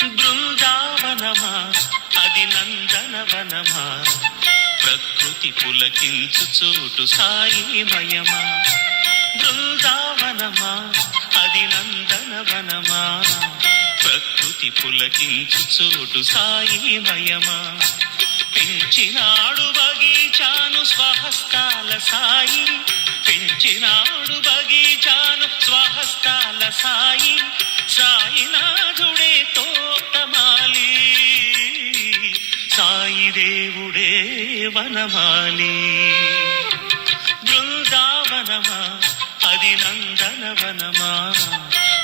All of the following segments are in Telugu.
బృందావనమా అది నందనవనమా, ప్రకృతి పులకించు చోటు సాయిమయమా. బృందావనమా అది నందనవనమా, ప్రకృతి పులకించు చోటు సాయిమయమా. పెంచినాడు బగీచాను స్వహస్తాల సాయి, పెంచినాడు బగీచాను స్వహస్తాల సాయి. సాయినాథుడే తోటమాలి, సాయి దేవుడే వనమాలి. బృందావనమా అది నందనవనమా,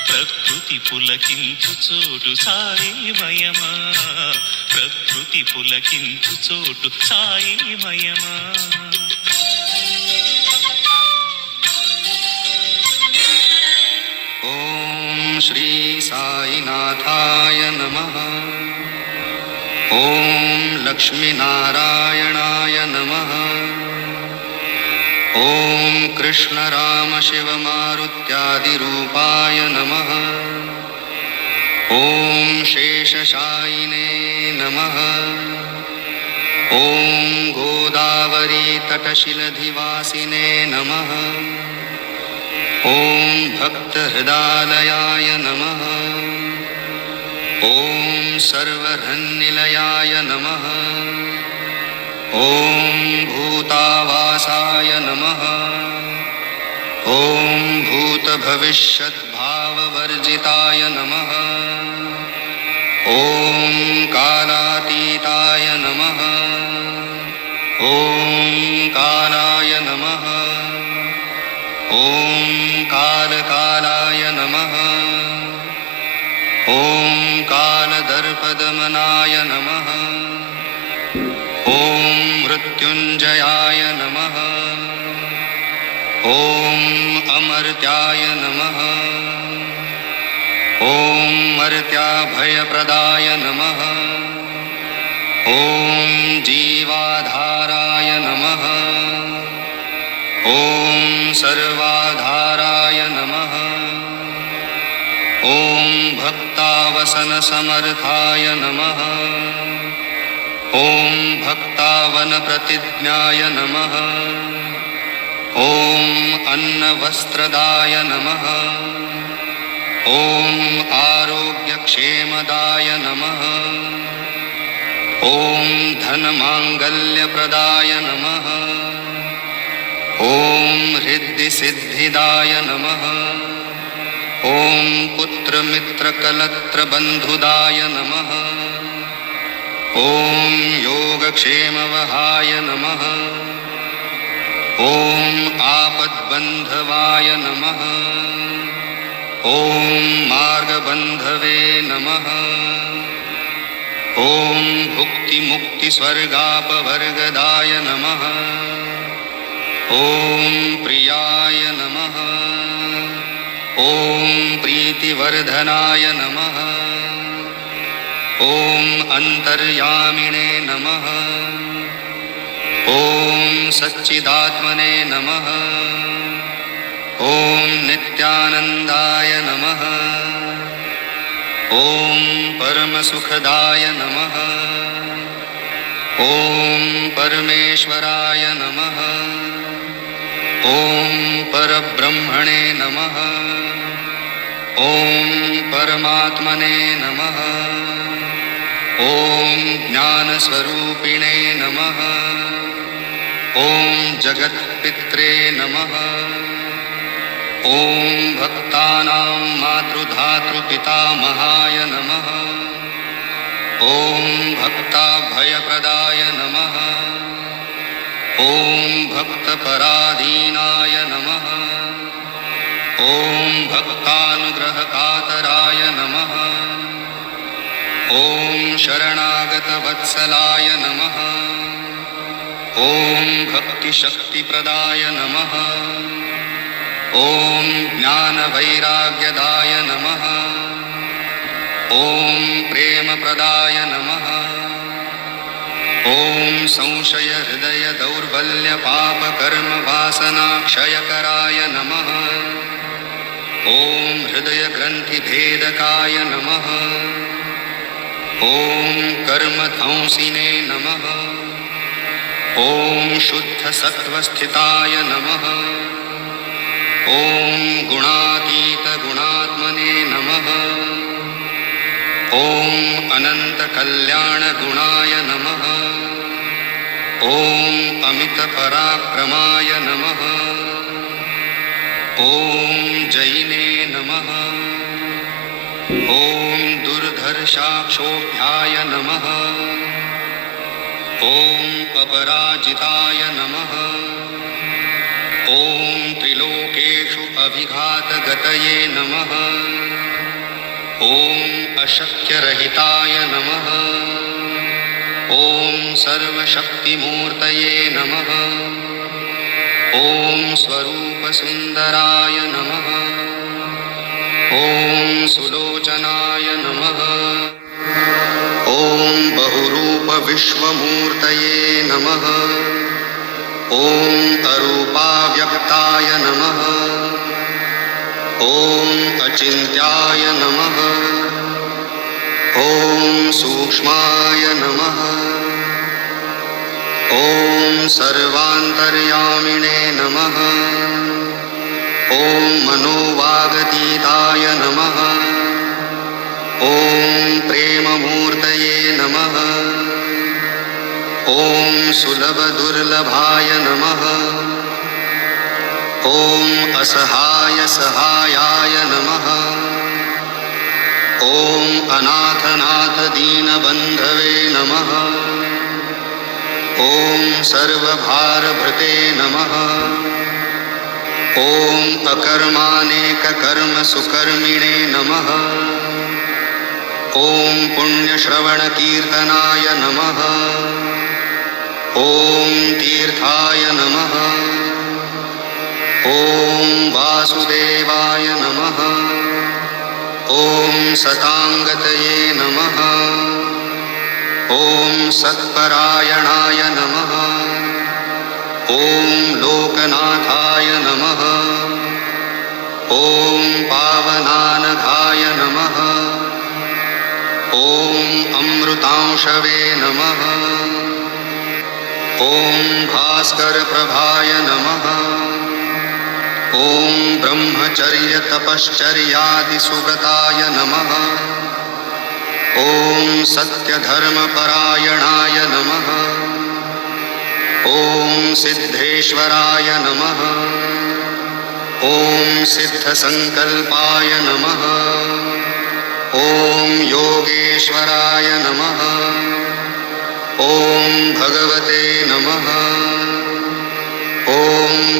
ప్రకృతి పులకించు చోటు సాయిమయమా, ప్రకృతి పులకించు చోటు సాయిమయమా. ఓం శ్రీ సాయినాథాయ నమః. ఓం లక్ష్మీనారాయణాయ నమః. ఓం కృష్ణ రామ శివ మారుత్యాదిరూపాయ నమః. ఓం శేషశాయినే నమః. ఓం గోదావరీ తటశిలధివాసినే నమః. ఓం భక్తహృదాలయాయ నమః. ఓం సర్వధన్నిలయాయ నమః. ఓం భూతావాసాయ నమః. ఓం భూతభవిష్యద్భావవర్జితాయ నమః. ఓం కాలాతీతాయ నమః. ఓం కాలాయ నమః. ఓం కాలకాలాయ నమః. ఓం కాలదర్పదమనాయ నమః. ఓం మృత్యుంజయాయ నమః. ఓం అమర్త్యాయ నమః. ఓం మర్త్యాభయప్రదాయ నమః. ఓం జీవాధారాయ నమః. ఓం సర్వాధారాయ నమః. ఓం భక్తావసనసమర్థాయ నమః. ఓం భక్తావనప్రతిజ్ఞాయ నమః. ఓం అన్నవస్త్రదాయ నమః. ఓం ఆరోగ్యక్షేమదాయ నమః. ఓం ధనమాంగల్యప్రదాయ నమః. ఓం రిద్ధిసిద్ధిదాయ నమః. ఓం పుత్రమిత్రకలత్రబంధుదాయ నమః. ఓం యోగక్షేమవహాయ నమః. ఓం ఆపద్బంధవాయ నమః. ఓం మార్గబంధవే నమః. ఓం భుక్తిముక్తిస్వర్గాపవర్గదాయ నమః. ఓం ప్రియాయ నమః. ఓం ప్రీతివర్ధనాయ నమః. ఓం అంతర్యామిణే నమః. ఓం సచ్చిదాత్మనే నమః. ఓం నిత్యానందాయ నమః. ఓం పరమసుఖదాయ నమః. ఓం పరమేశ్వరాయ నమః. ఓం పరబ్రహ్మణే నమః. ఓం పరమాత్మనే నమః. ఓం జ్ఞానస్వరూపిణే నమః. ఓం జగత్పిత్రే నమః. ఓం భక్తానాం మాతృధాతృపితామహాయ నమః. ఓం భక్తాభయప్రదాయ నమః. ఓం భక్తపరాధీనాయ నమః. ఓం భక్తానుగ్రహకాతరాయ నమః. ఓం శరణాగతవత్సలాయ నమః. ఓం భక్తిశక్తిప్రదాయ నమః. ఓం జ్ఞానవైరాగ్యదాయ నమః. ఓం ప్రేమప్రదాయ నమః. ఓం సంశయహృదయదౌర్బల్యపాపకర్మవాసనాక్షయకరాయ నమః. ఓం హృదయగ్రంథిభేదకాయ నమః. ॐ कर्मध्वंसिने नमः। ॐ शुद्धसत्त्वस्थिताय नमः। ॐ गुणातीतगुणात्मने नमः। ॐ अनन्तकल्याणगुणाय नमः। ॐ अमितपराक्रमाय नमः। ॐ जैने नमः। ॐ दुर्धर्षाक्षोभ्याय नमः। ॐ अपराजिताय नमः। ॐ त्रिलोकेषु अभिघातगतये नमः। ॐ अशक्यरहिताय नमः। ॐ सर्वशक्तिमूर्तये नमः। ॐ स्वरूपसुन्दराय नमः। ॐ सुलोचनाय नमः। ॐ बहुरूपविश्वमूर्तये नमः। ॐ अरूपाव्यक्ताय नमः। ॐ अचिन्त्याय नमः। ॐ सूक्ष्माय नमः। ॐ सर्वान्तर्यामिणे नमः। ॐ मनोवागतीताय नमः। ॐ प्रेममूर्तये नमः। ॐ सुलभदुर्लभाय नमः। ॐ असहायसहायाय नमः। ॐ अनाथनाथदीनबन्धवे नमः। ॐ सर्वभारभृते नमः। ॐ अकर्मानेककर्मसुकर्मिणे नमः। ॐ पुण्यश्रवणकीर्तनाय नमः। ॐ तीर्थाय नमः। ॐ वासुदेवाय नमः। ॐ सताङ्गतये नमः। ॐ सत्परायणाय नमः। ॐ लोकनाथाय नमः। ॐ पावनानघाय नमः। ॐ अमृतांशवे नमः। ॐ भास्करप्रभाय नमः। ॐ ब्रह्मचर्यतपश्चर्यादिसुगताय नमः। ॐ सत्यधर्मपरायणाय नमः। ॐ सिद्धेश्वराय नमः। ॐ सिद्धसङ्कल्पाय नमः। ॐ योगेश्वराय नमः। ॐ भगवते नमः। ॐ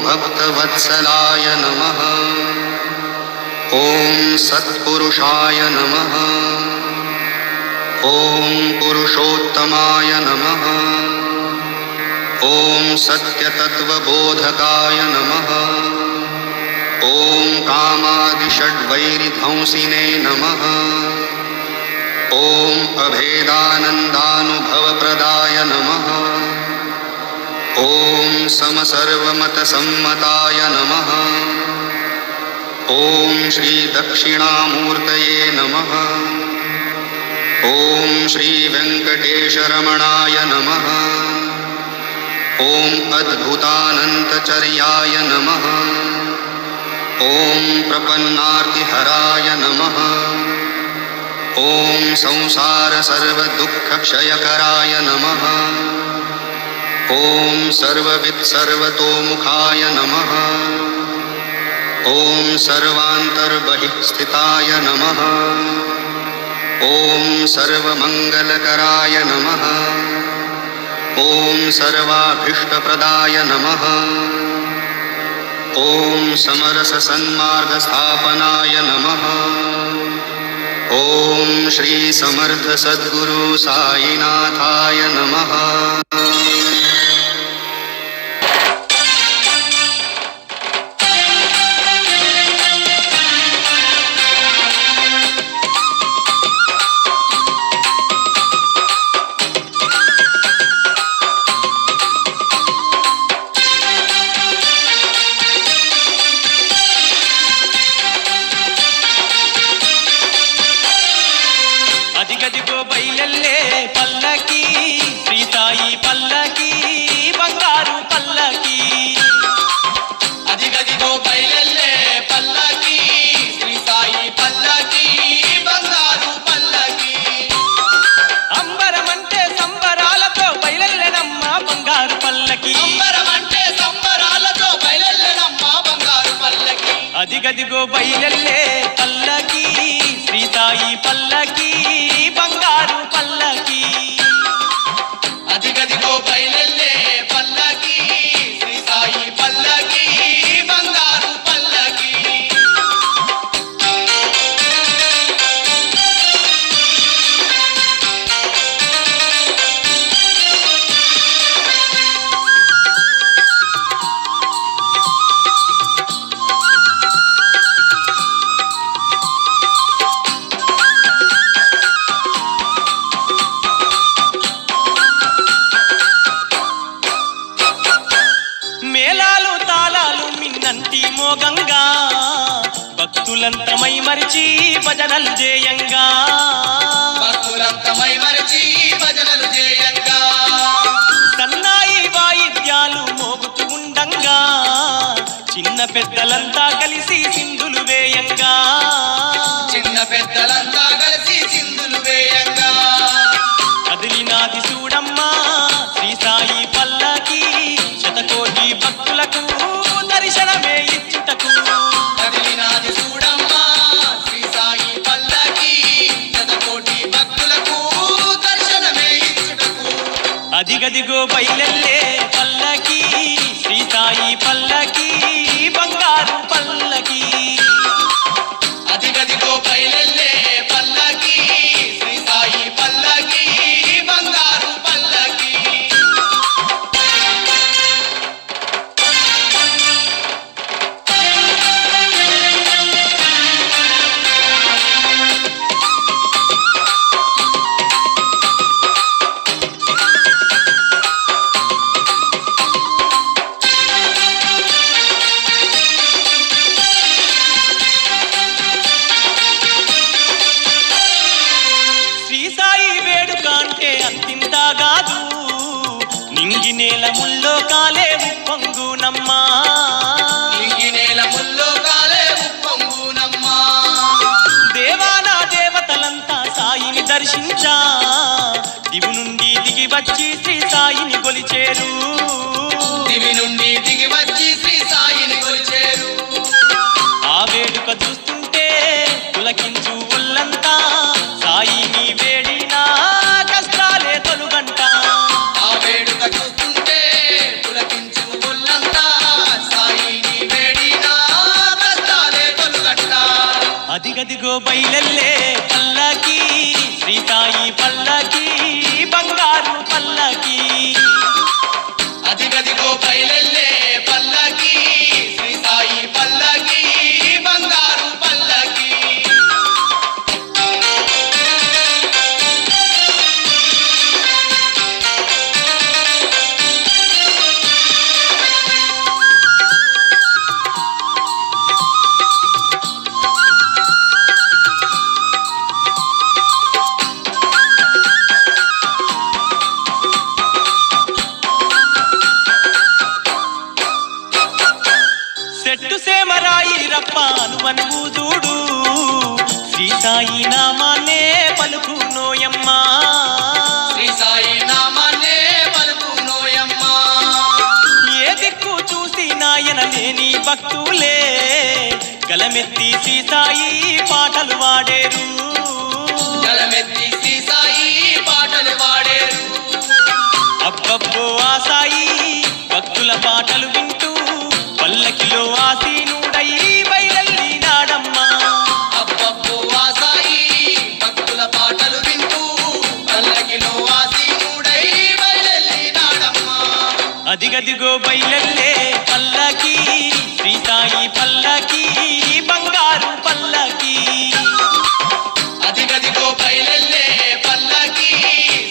भक्तवत्सलाय नमः। ॐ सत्पुरुषाय नमः। ॐ पुरुषोत्तमाय नमः। ॐ सत्यतत्त्वबोधकाय नमः। ॐ कामादिषड्वैरिध्वंसिने नमः। ॐ अभेदानन्दानुभवप्रदाय नमः। ॐ समसर्वमतसम्मताय नमः। ॐ श्रीदक्षिणामूर्तये नमः। ॐ श्रीवेङ्कटेशरमणाय नमः। ॐ अद्भुतानन्तचर्याय नमः। ॐ प्रपन्नार्तिहराय नमः। ॐ संसारसर्वदुःखक्षयकराय नमः। ॐ सर्ववित्सर्वतोमुखाय नमः। ॐ सर्वान्तर्बहिःस्थिताय नमः। ॐ सर्वमङ्गलकराय नमः। ॐ सर्वाभीष्टप्रदाय नमः। ॐ समरससन्मार्गस्थापनाय नमः। ॐ श्रीसमर्थसद्गुरु साईनाथाय नमः। అదిగదిగో బయలెల్లే పల్లకి శ్రీ సాయి పల్లకి బంగారు పల్లకి అదిగదిగో బయలెల్లే పల్లకి శ్రీ సాయి పల్లకి బంగారు పల్లకి అంబరమంటే సంబరాలతో బయలెల్లెనమ్మ బంగారు పల్లకి అంబరమంటే సంబరాలతో బయలెల్లెనమ్మ బంగారు పల్లకి అదిగదిగో బయలెల్లే పల్లకి శ్రీ సాయి పల్లకి బంగారు పల్లకి అదిగదిగో బయలెల్లే పల్లకి శ్రీ సాయి పల్లకి బంగారు పల్లకి మేళాలు తాళాలు మిన్నంటి మోగంగా భక్తులంతమై మరిచి భజనలు జేయంగా భక్తులంతమై మరచి భజనలు చేయంగా సన్నాయి వాయిద్యాలు మోగుతూ ఉండంగా చిన్న పెద్దలంతా కలిసి సింధులు వేయంగా చిన్న పెద్దలంతా కలిసి సింధులు వేయంగా కదిలినాది చూడమ్మా శ్రీ సాయి పల్లకి శతకోటి భక్తులకు దర్శనమే ఇచ్చుటకు కదిలినాది చూడమ్మా శ్రీ సాయి పల్లకి శతకోటి భక్తులకు దర్శనమే ఇచ్చుటకు అదిగదిగో బయలెల్లే పల్లకి శ్రీ సాయి పల్లకి బంగారు పల్లకి అదిగదిగో బయలెల్లే పల్లకి శ్రీ సాయి పల్లకి బంగారు పల్లకి శ్రీ సాయి వేడుక అంటే అంతింతా కాదు నింగి నేల ముల్లో కాలే ఉప్పొంగునమ్మా ఇంగి నేల ముల్లో కాలే ఉప్పొంగునమ్మా దేవానా దేవతలంతా సాయిని దర్శించా దివు నుండి దిగి వచ్చి శ్రీ సాయిని కొలిచేరు దివి నుండి దిగి వచ్చి శ్రీ సాయిని కొలిచేరు ఆ వేడుక చూస్తుంటే పులకించు ఒళ్ళంతా సాయిని వేడినా కష్టాలే తొలుగంట ఆ వేడుక చూస్తుంటే పులకించు ఒళ్ళంతా సాయిని వేడినా కష్టాలే తొలుగట్ట అదిగదిగో బయలెల్లే పల్లకి శ్రీ సాయి పల్లకి బంగారు పల్లకి అదిగదిగో బయలెల్లే పల్లకి శ్రీ సాయి పల్లకి బంగారు పల్లకి చెట్టు సేమరాయి రప్ప అనువనువు చూడు శ్రీ సాయి నామాన్నే పలుకు నోయమ్మా శ్రీ సాయి నామాన్నే పలుకు నోయమ్మా ఏ దిక్కు చూసి నాయన లేని భక్తులే గలమెత్తి శ్రీ సాయి పాటలు వాడేరు గలమెత్తి శ్రీ సాయి పాటలు వాడేరు అబ్బబ్బో ఆ సాయి భక్తుల పాటలు వింటూ పల్లకిలో ఆసీనుడై బయలెల్లినాడమ్మా అబ్బబ్బో ఆ సాయి భక్తుల పాటలు వింటూ పల్లకిలో ఆసీనుడై బయలెల్లినాడమ్మా అదిగదిగో బయలెల్లే పల్లకి శ్రీ సాయి పల్లకి బంగారు పల్లకి అదిగదిగో బయలెల్లే పల్లకి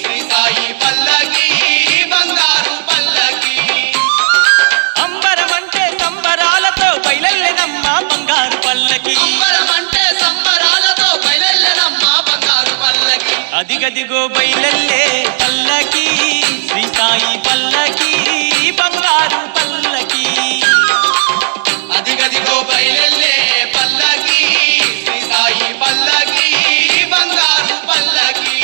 శ్రీ సాయి పల్లకి బంగారు పల్లకి అంబరమంటే సంబరాలతో బయలెల్లెనమ్మ బంగారు పల్లకి అదిగదిగో బయలల్లే పల్లకి శ్రీ సాయి పల్లకి బంగారు పల్లకి అదిగదిగో బయలెల్లే పల్లకి శ్రీ సాయి పల్లకి బంగారు పల్లకి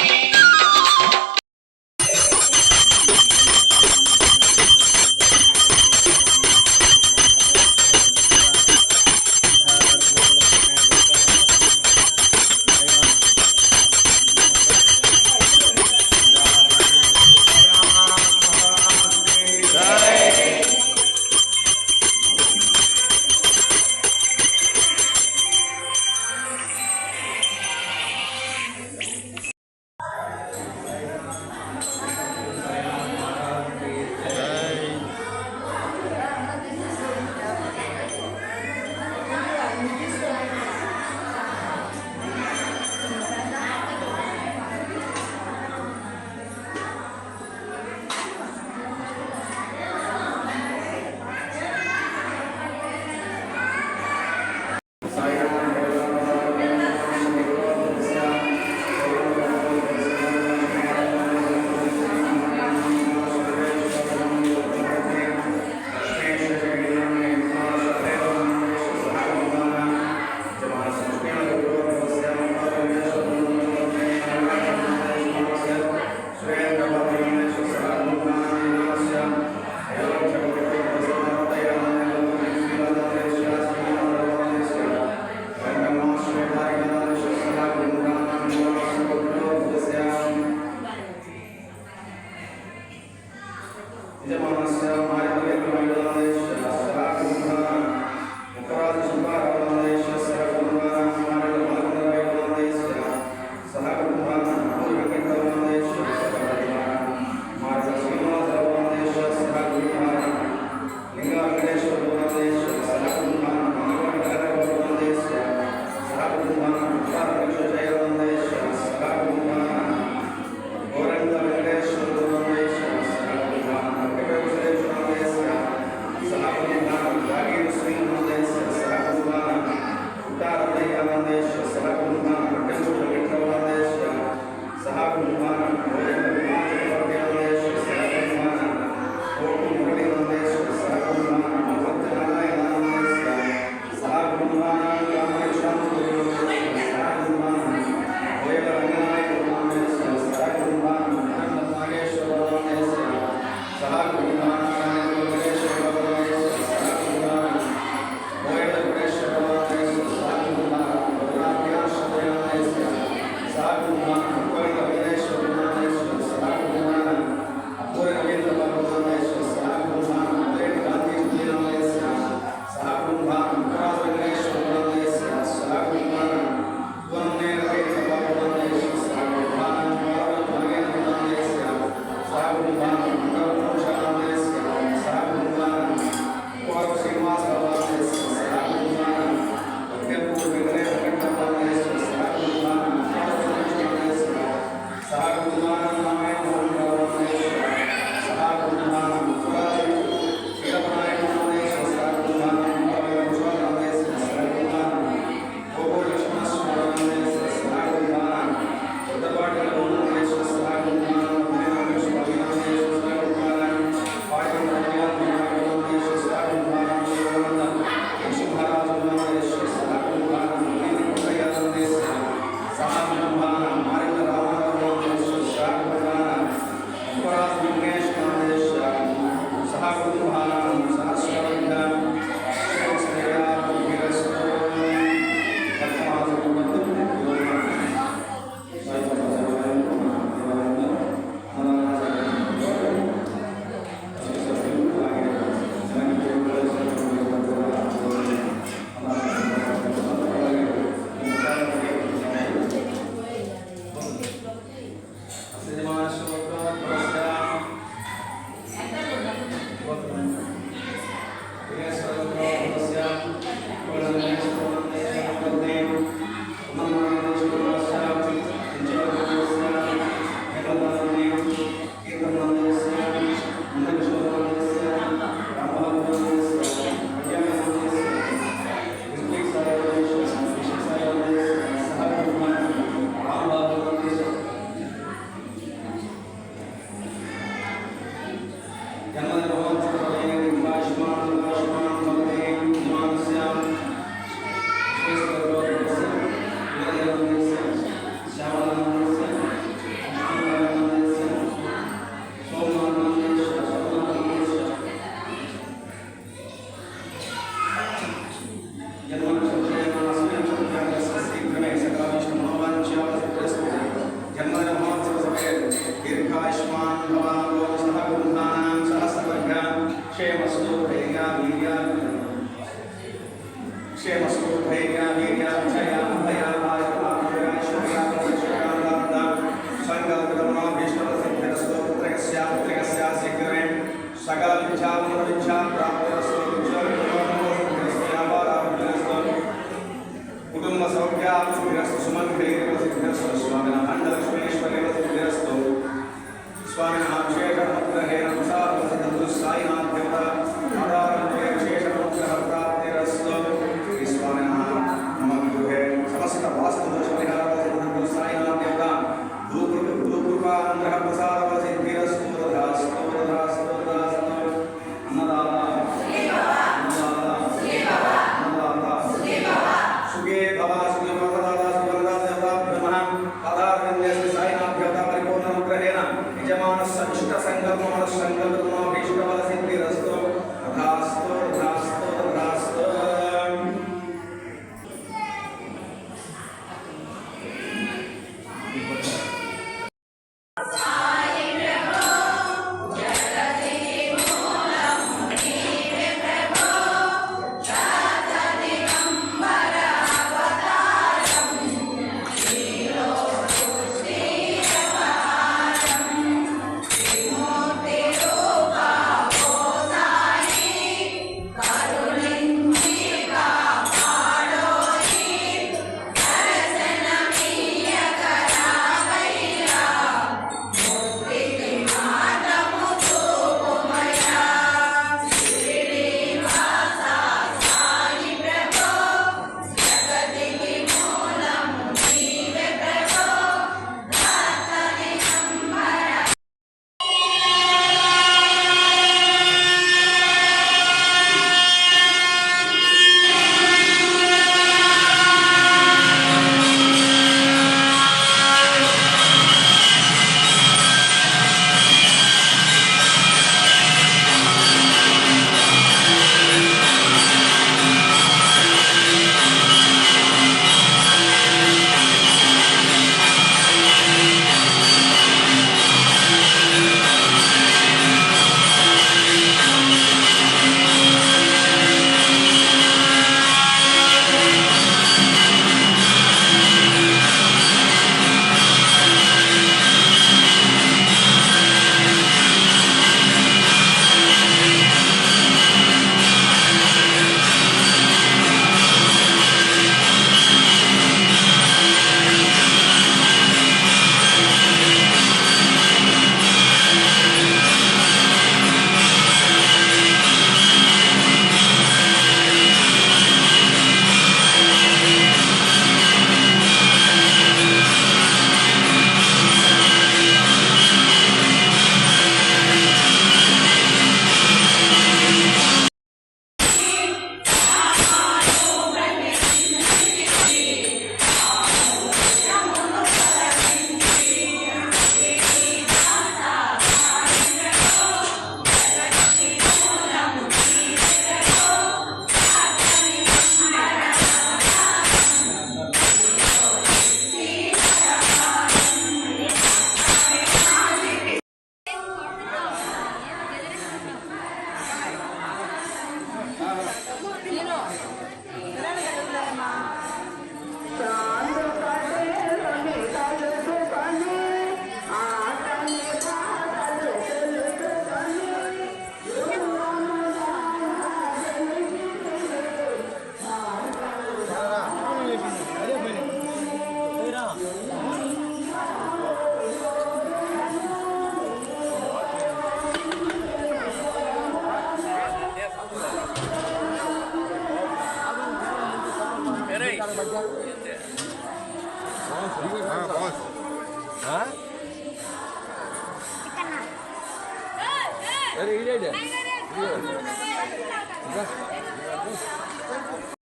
Ini